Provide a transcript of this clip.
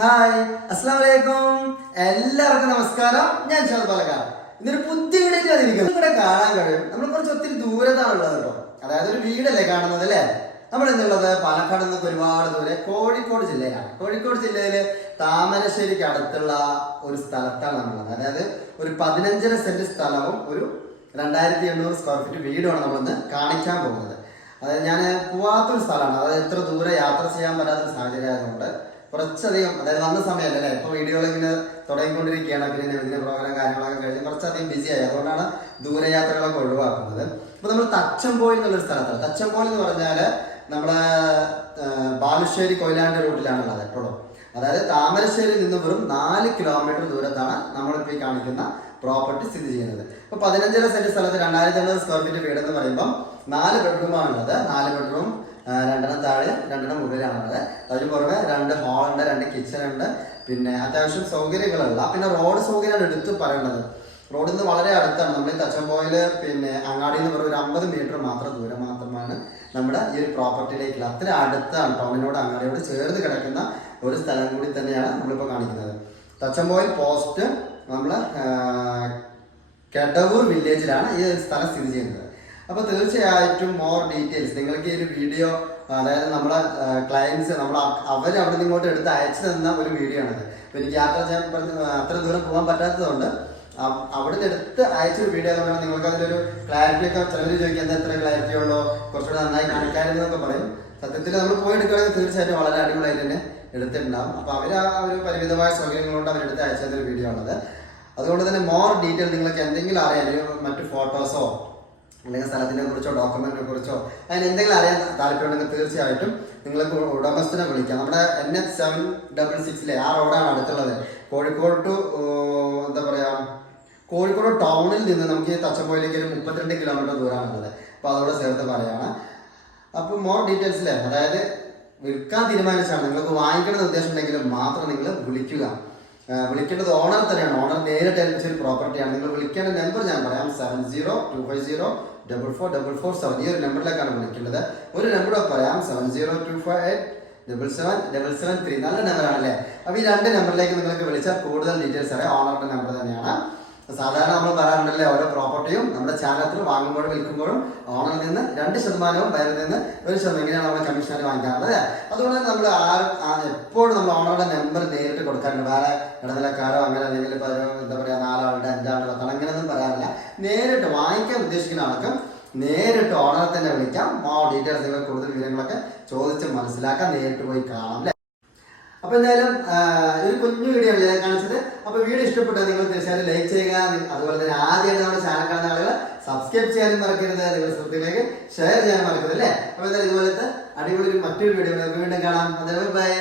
Hi അസ്സലാമു അലൈക്കും. എല്ലാവർക്കും നമസ്കാരം. ഞാൻ ഷാദ് പാലക്കാട്. ഇന്നൊരു പുതിയ വീഡിയോ വന്നിരിക്കുന്നത്. ഇവിടെ കാണാൻ കഴിയും നമ്മൾ കുറച്ച് ഒത്തിരി ദൂരത്താണുള്ളത് കേട്ടോ. അതായത് ഒരു വീടല്ലേ കാണുന്നത് അല്ലേ. നമ്മൾ എന്നുള്ളത് പാലക്കാട് നിന്നൊക്കെ ഒരുപാട് ദൂരെ കോഴിക്കോട് ജില്ലയിലാണ്. കോഴിക്കോട് ജില്ലയില് താമരശ്ശേരിക്ക് അടുത്തുള്ള ഒരു സ്ഥലത്താണ് നമ്മളുള്ളത്. അതായത് ഒരു 15.5 സെന്റ് സ്ഥലവും ഒരു 2800 സ്ക്വയർ ഫീറ്റ് വീടുമാണ് നമ്മളിന്ന് കാണിക്കാൻ പോകുന്നത്. അതായത് ഞാൻ പോവാത്തൊരു സ്ഥലമാണ്. അതായത് എത്ര ദൂരെ യാത്ര ചെയ്യാൻ പറ്റാത്തൊരു സാഹചര്യം ആയതുകൊണ്ട് കുറച്ചധികം, അതായത് വന്ന സമയമല്ല അല്ലേ, ഇപ്പോൾ വീഡിയോകൾ ഇങ്ങനെ തുടങ്ങിക്കൊണ്ടിരിക്കുകയാണ്. പിന്നെ ഇതിന്റെ പ്രോഗ്രാം കാര്യങ്ങളൊക്കെ കഴിഞ്ഞ് കുറച്ചധികം ബിസിയായി. അതുകൊണ്ടാണ് ദൂരയാത്രകളൊക്കെ ഒഴിവാക്കുന്നത്. അപ്പോൾ നമ്മൾ തച്ചമ്പോയിൽ എന്നുള്ളൊരു സ്ഥലത്താണ്. തച്ചമ്പോയിൽ എന്ന് പറഞ്ഞാൽ നമ്മുടെ ബാലുശ്ശേരി കൊയിലാണ്ടി റൂട്ടിലാണുള്ളത് എപ്പോഴും. അതായത് താമരശ്ശേരിയിൽ നിന്ന് വെറും 4 കിലോമീറ്റർ ദൂരത്താണ് നമ്മളിപ്പോൾ ഈ കാണിക്കുന്ന പ്രോപ്പർട്ടി സ്ഥിതി ചെയ്യുന്നത്. ഇപ്പോൾ 15.5 സെന്റ് സ്ഥലത്ത് 2800 സ്ക്വയർ ഫീറ്റ് വീടെന്ന് പറയുമ്പോൾ 4 ബെഡ്റൂമാണുള്ളത്. 4 ബെഡ്റൂം, 2 താഴെ 2 മുകളിലാണുള്ളത്. അതിന് പുറമെ 2 ഹാളുണ്ട്, 2 കിച്ചൺ ഉണ്ട്. പിന്നെ അത്യാവശ്യം സൗകര്യങ്ങളുള്ള, പിന്നെ റോഡ് സൗകര്യമാണ് എടുത്ത് പറയേണ്ടത്. റോഡിൽ നിന്ന് വളരെ അടുത്താണ്. നമ്മൾ ഈ തച്ചമ്പോയിൽ പിന്നെ അങ്ങാടിയിൽ നിന്ന് ഒരു 50 മീറ്റർ മാത്രം ദൂരം മാത്രമാണ് നമ്മുടെ ഈ ഒരു പ്രോപ്പർട്ടിയിലേക്കുള്ള. അത്ര അടുത്താണ്, ടൗണിനോട് അങ്ങാടിയോട് ചേർന്ന് കിടക്കുന്ന ഒരു സ്ഥലം കൂടി തന്നെയാണ് നമ്മളിപ്പോൾ കാണിക്കുന്നത്. തച്ചമ്പോയിൽ പോസ്റ്റ് നമ്മൾ കെടവൂർ വില്ലേജിലാണ് ഈ സ്ഥലം സ്ഥിതി ചെയ്യുന്നത്. അപ്പോൾ തീർച്ചയായിട്ടും മോർ ഡീറ്റെയിൽസ് നിങ്ങൾക്ക് ഈ ഒരു വീഡിയോ, അതായത് നമ്മളെ ക്ലയൻസ് അവർ അവിടെ നിന്ന് ഇങ്ങോട്ട് എടുത്ത് അയച്ചു തന്ന ഒരു വീഡിയോ ആണിത്. അപ്പോൾ എനിക്ക് യാത്ര ചെയ്യാൻ അത്ര ദൂരം പോകാൻ പറ്റാത്തതുകൊണ്ട് അവിടെ നിന്ന് എടുത്ത് അയച്ചൊരു വീഡിയോ ആയതുകൊണ്ടാണ് നിങ്ങൾക്ക് അതിലൊരു ക്ലാരിറ്റി ഒക്കെ ചിലവർ ചോദിക്കുന്നത് എത്ര ക്ലാരിറ്റി ഉള്ളോ, കുറച്ചുകൂടെ നന്നായി കാണിക്കാനെന്നൊക്കെ പറയും. സത്യത്തിൽ നമ്മൾ പോയി എടുക്കുകയാണെങ്കിൽ തീർച്ചയായിട്ടും വളരെ അടിപൊളിയായിട്ട് തന്നെ എടുത്തിട്ടുണ്ടാവും. അപ്പോൾ അവർ ആ ഒരു പരിമിതമായ സൗകര്യങ്ങളുകൊണ്ട് അവരെടുത്ത് അയച്ചതൊരു വീഡിയോ ആണത്. അതുകൊണ്ട് തന്നെ മോർ ഡീറ്റെയിൽ നിങ്ങൾക്ക് എന്തെങ്കിലും അറിയാൻ, അല്ലെങ്കിൽ മറ്റു ഫോട്ടോസോ അല്ലെങ്കിൽ സ്ഥലത്തിനെ കുറിച്ചോ ഡോക്യുമെന്റിനെ കുറിച്ചോ അതിന് എന്തെങ്കിലും അറിയാൻ താല്പര്യമുണ്ടെങ്കിൽ തീർച്ചയായിട്ടും നിങ്ങൾക്ക് ഉടമസ്ഥനെ വിളിക്കാം. നമ്മുടെ NH 766 ആ റോഡാണ് അടുത്തുള്ളത്. കോഴിക്കോട് ടു എന്താ പറയുക, കോഴിക്കോട് ടൗണിൽ നിന്ന് നമുക്ക് ഈ തച്ചമ്പോയിലേക്ക് ഒരു 32 കിലോമീറ്റർ ദൂരമാണുള്ളത്. അപ്പോൾ അതോടെ ചേർത്ത് പറയാണ്. അപ്പോൾ മോർ ഡീറ്റെയിൽസിലെ, അതായത് വിൽക്കാൻ തീരുമാനിച്ചാണ്, നിങ്ങൾക്ക് വാങ്ങിക്കണമെന്ന് ഉദ്ദേശം ഉണ്ടെങ്കിലും മാത്രം നിങ്ങൾ വിളിക്കുക. വിളിക്കേണ്ടത് ഓണർ തന്നെയാണ്. ഓണർ നേരിട്ട് ഏൽപ്പിച്ച ഒരു പ്രോപ്പർട്ടിയാണ്. നിങ്ങൾ വിളിക്കേണ്ട നമ്പർ ഞാൻ പറയാം, 7025044447. ഈ ഒരു നമ്പറിലേക്കാണ് വിളിക്കേണ്ടത്. ഒരു നമ്പർ പറയാം, 7025877773. നല്ല നമ്പറാണല്ലേ. അപ്പോൾ ഈ 2 നമ്പറിലേക്ക് നിങ്ങൾക്ക് വിളിച്ചാൽ കൂടുതൽ ഡീറ്റെയിൽസ് അറിയാം. ഓണറുടെ നമ്പർ തന്നെയാണ്. സാധാരണ നമ്മൾ പറയാറുണ്ടല്ലേ, ഓരോ പ്രോപ്പർട്ടിയും നമ്മുടെ ചാനത്തിൽ വാങ്ങുമ്പോഴും വിൽക്കുമ്പോഴും ഓണറിൽ നിന്ന് 2% ബയറിൽ നിന്ന് 1% ഇങ്ങനെയാണ് നമ്മൾ കമ്മീഷനായിട്ട് വാങ്ങിക്കാറുള്ളത്. അതുകൊണ്ട് തന്നെ നമ്മൾ എപ്പോഴും നമ്മൾ ഓണറുടെ നമ്പർ നേരിട്ട് കൊടുക്കാറുണ്ട്. വേറെ ഇടനിലക്കാരോ അങ്ങനെ അല്ലെങ്കിൽ ഇപ്പോൾ എന്താ പറയുക 4 ആളുടെ 5 ആളുടെ 10 അങ്ങനെയൊന്നും പറയാറില്ല. നേരിട്ട് വാങ്ങിക്കാൻ ഉദ്ദേശിക്കുന്ന ആൾക്കും നേരിട്ട് ഓണറെ തന്നെ വിളിക്കാം. ഡീറ്റെയിൽസ് നിങ്ങൾ കൂടുതൽ വിവരങ്ങളൊക്കെ ചോദിച്ച് മനസ്സിലാക്കാം, നേരിട്ട് പോയി കാണാം അല്ലേ. അപ്പോൾ എന്തായാലും ഒരു കുഞ്ഞു വീഡിയോ ആണ് ഞാൻ കാണിച്ചത്. അപ്പോൾ വീഡിയോ ഇഷ്ടപ്പെട്ടാൽ നിങ്ങൾ തീർച്ചയായിട്ടും ലൈക്ക് ചെയ്യുക. അതുപോലെ തന്നെ ആദ്യമായിട്ട് നമ്മുടെ ചാനൽ കാണുന്ന ആളുകൾ സബ്സ്ക്രൈബ് ചെയ്യാനും മറക്കരുത്. നിങ്ങളുടെ സുഹൃത്തുക്കളിലേക്ക് ഷെയർ ചെയ്യാനും മറക്കരുത് അല്ലേ. അപ്പോൾ എന്തായാലും ഇതുപോലത്തെ അടിപൊളി മറ്റൊരു വീഡിയോ വീണ്ടും കാണാം. ബൈ.